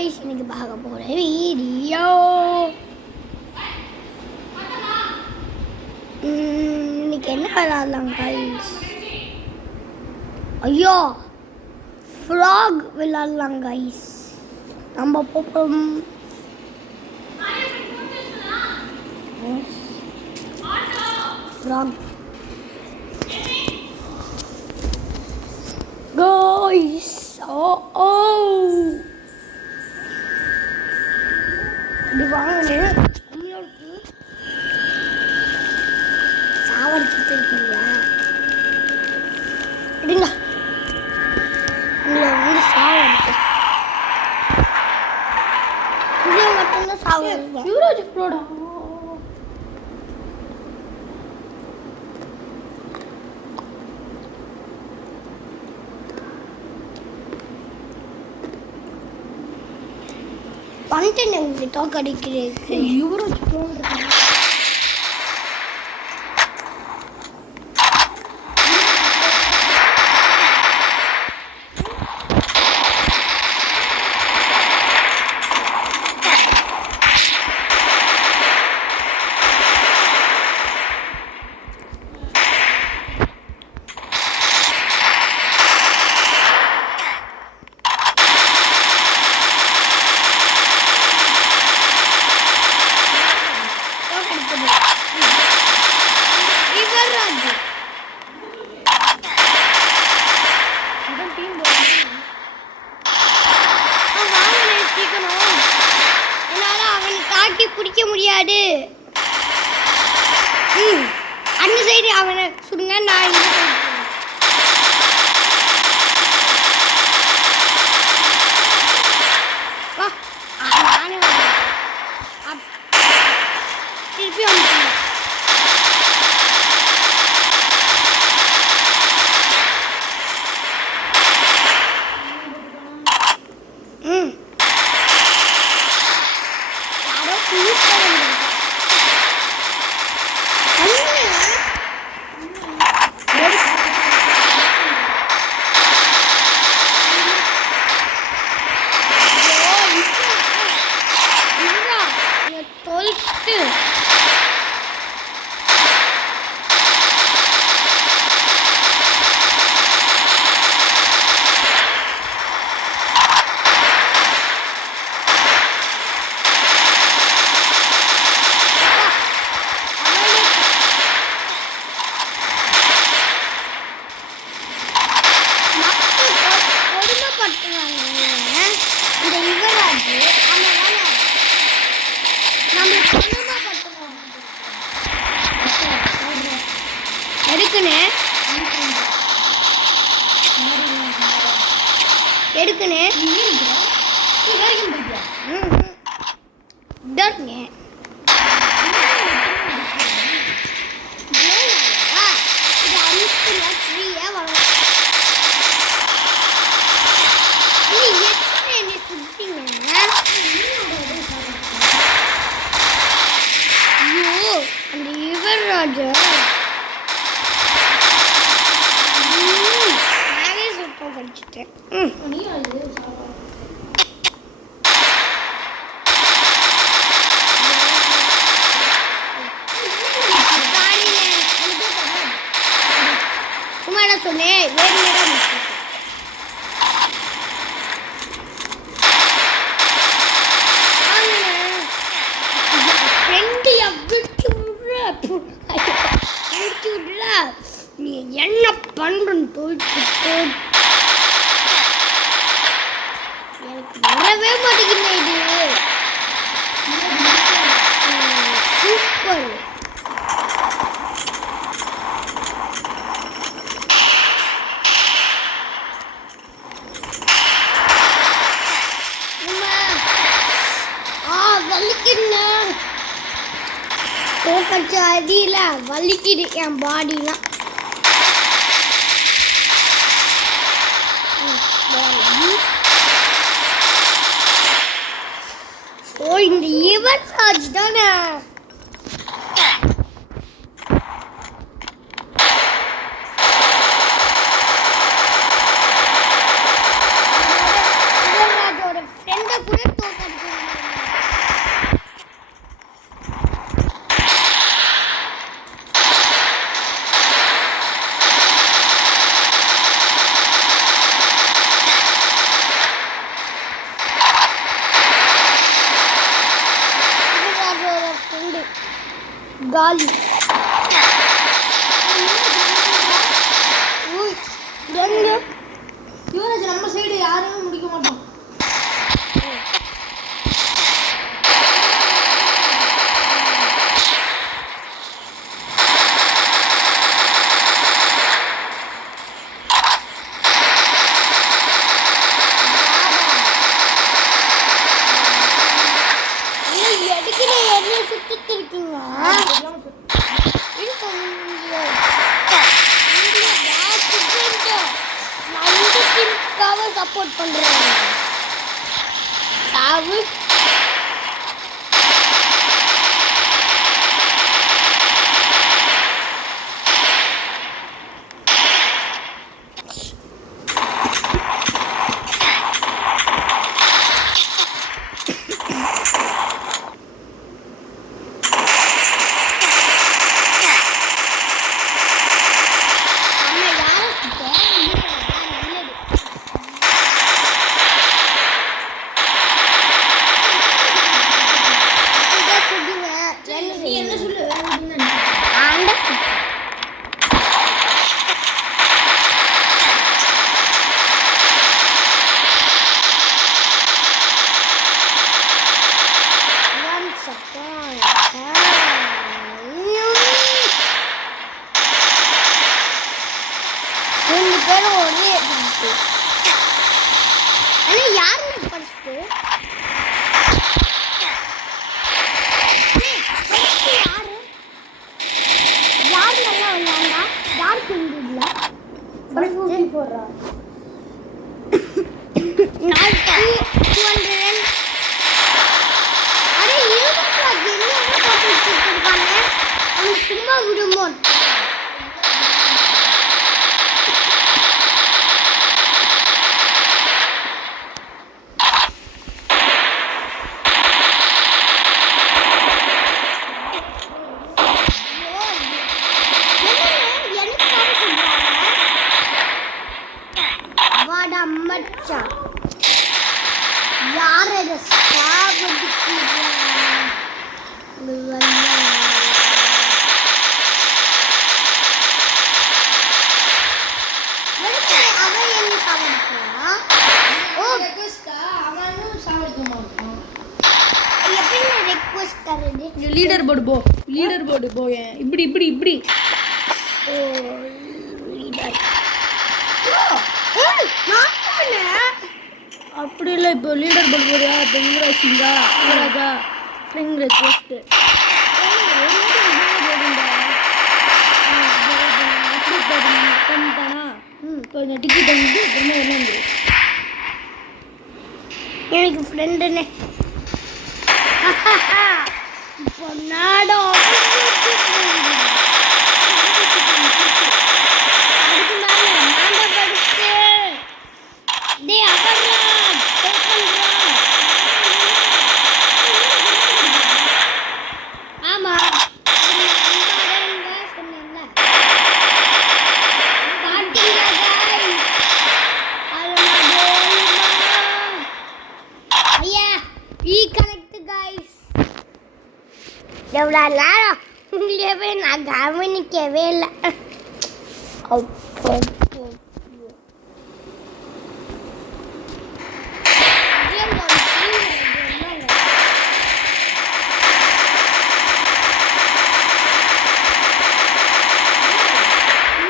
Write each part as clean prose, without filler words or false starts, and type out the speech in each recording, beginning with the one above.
இன்னைக்கு பார்க்க போகிற வீடியோ இன்னைக்கு என்ன விளாட்லாம் கைஸ்? ஐயோ ஃப்ராக் விளாட்லாம் கைஸ். நம்ம போகிறோம் ஃப்ராக் கைஸ். ஓ இது வாங்கினேன். உங்களுக்கு சாவடிச்சுட்டு இருக்கீங்களா? இருங்க, உங்களை வந்து சாவடிச்சு இங்கே மட்டும்தான் சாவடிப்பேன். யூரோஜ் ப்ரோடா பண்ணிட்டேன். உங்களுக்கு டாக் அடிக்கிறேன். யூரோஜ் ப்ரோடா பிடிக்க முடியாது. அந்த சைடு அவனை சுடுங்க, நான் இந்த சைடு வா. நானே திருப்பி வந்து எடுக்கணே அந்த யுவராஜா படிச்சுட்டேன். சும்மா என்ன சொன்னேன், வேறு நேரம் நீ என்ன பண்றன்னு தோச்சு எனக்கு வரவே மாட்டேங்குது. இது சூப்பர். வலிக்குதுண்ணா, தோக்கச்ச அடியில வலிக்குது என் பாடிலாம். ஓ, இந்த யுவராஜ் தானே. யுவராஜோட ஃப்ரெண்டை கூட காலி. எங்க யுவராஜ் நம்ம சைடு யாருமே முடிக்க மாட்டோம். சப்போர்ட் பண்றேன். சாவு சும்மா விடுமோன் மச்சான் யார இத லீடர் போர்டு போ, லீடர் போர்டு போ. இப்படி இப்படி இப்படி. ஓ லீடர் அப்படி இல்லை. இப்போ லீடர் போர்டு போறியா? இப்போ யுவராஜ் சிங்கா, யுவராஜா, ஃப்ரெண்ட் ரெக்வெஸ்ட் பண்ணிட்டானா? கொஞ்சம் டிக்கெட் வந்து அப்புறமா என்ன எனக்கு ஃப்ரெண்டுன்னு பொன்னாடம் எவ்வளோ நேரம் உங்களே நான் கவனிக்கவே இல்லை.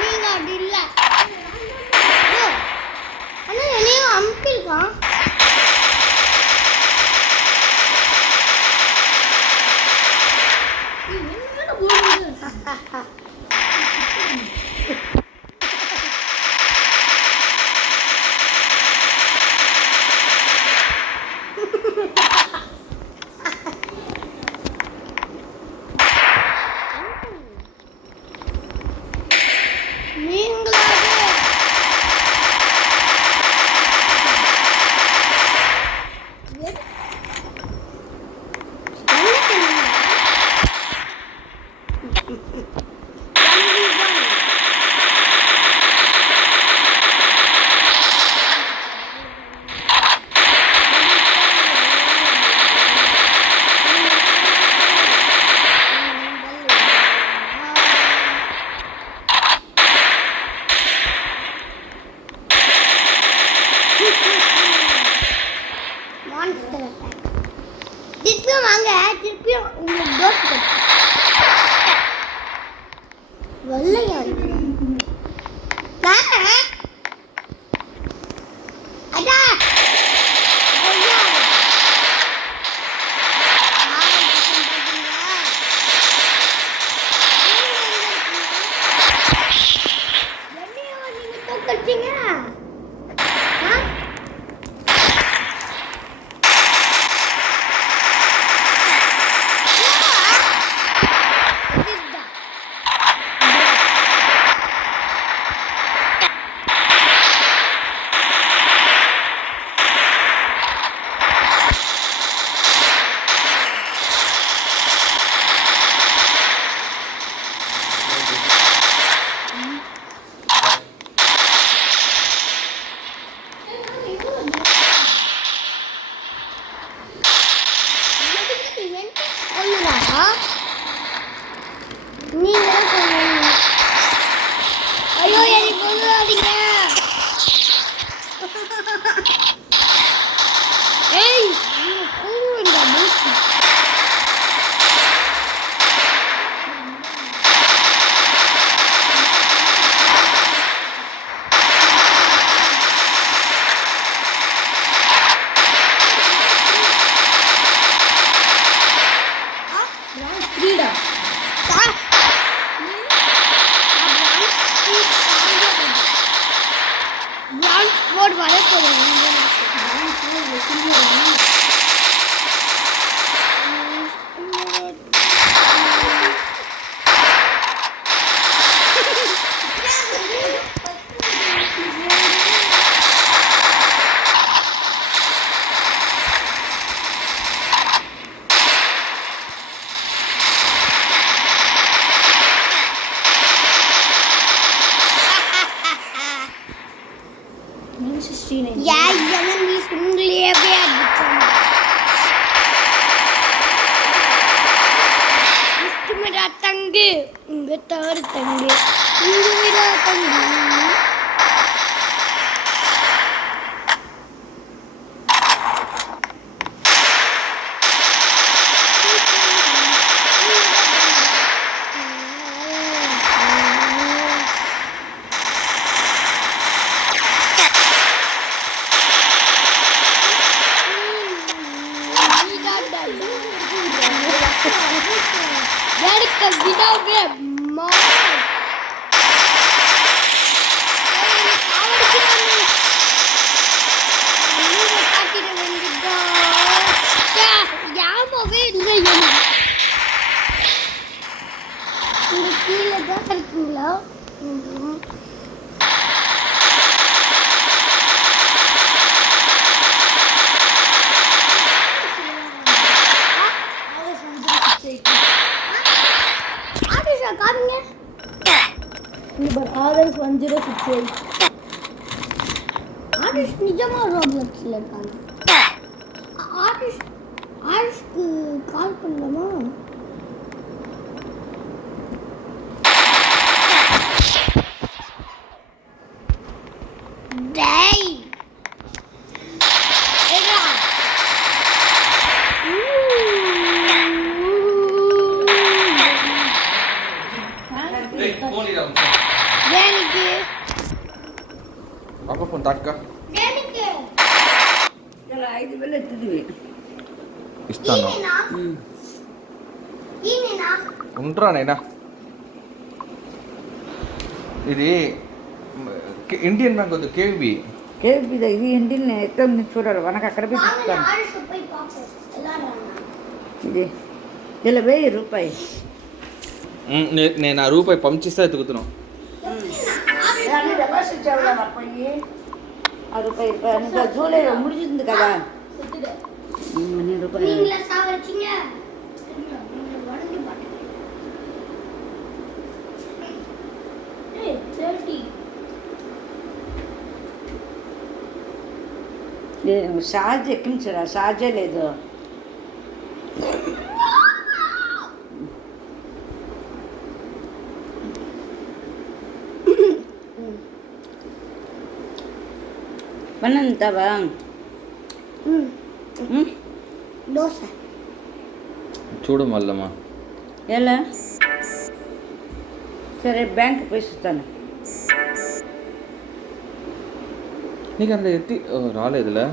நீங்க அப்படி இல்லை. ஆனால் என்னையும் அமுக்கிருக்கான். Monster attack. திருப்பியும் வாங்க, திருப்பியும் உங்களுக்கு தோசை தரேன். வெள்ளையா அடா ஐயா நீங்க தோக்கடிச்சீங்க. நீங்க ஐயோ என்னை கொல்லாதீங்க. ஏய் கொல்லுடா மூக்கு. ஃப்ரீடா போர்டு வர போதும். Yeah, jangan disembelih biar Mesti datang ke, betul datang ke, ini datang ke. Jadi kita be mau. Others 1068 artist நிஜமா ரோப்ளக்ஸ்ல இருக்காங்க. ஆர்டிஸ்ட்க்கு கால் பண்ணலாமா? டேய் ஏடா దేనికి పాప ఫోన్ తాట్కా దేనికి ఇలా 5000 ఎత్తుదివి ఇస్తాను ఈనేనా ఉంటారా నైనా ఇది ఇండియన్ బ్యాంక్ వద్దు కేవీబీ కేవీబీ ఇది ఇండియన్ ఎక్కడ చూడాలి మనకు అక్కడ పోయి చూస్తాను ఇది ఇలా 1000 రూపాయి నేను ఆ రూపాయి పంపిస్తే ఎత్తుకుతున్నాను పోయి ఆ రూపాయి జూలై ముడిచింది కదా రూపాయలు షార్జ్ ఎక్కించరా షార్జే లేదు பண்ணந்தாவா దోశ చూడు మల్లమ్మ ఎలా సరే బ్యాంక్ పోయిస్తాను నీకు అందులో ఎత్తి రాలేదులే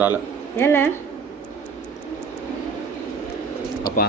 రాలే ఎలా அப்பா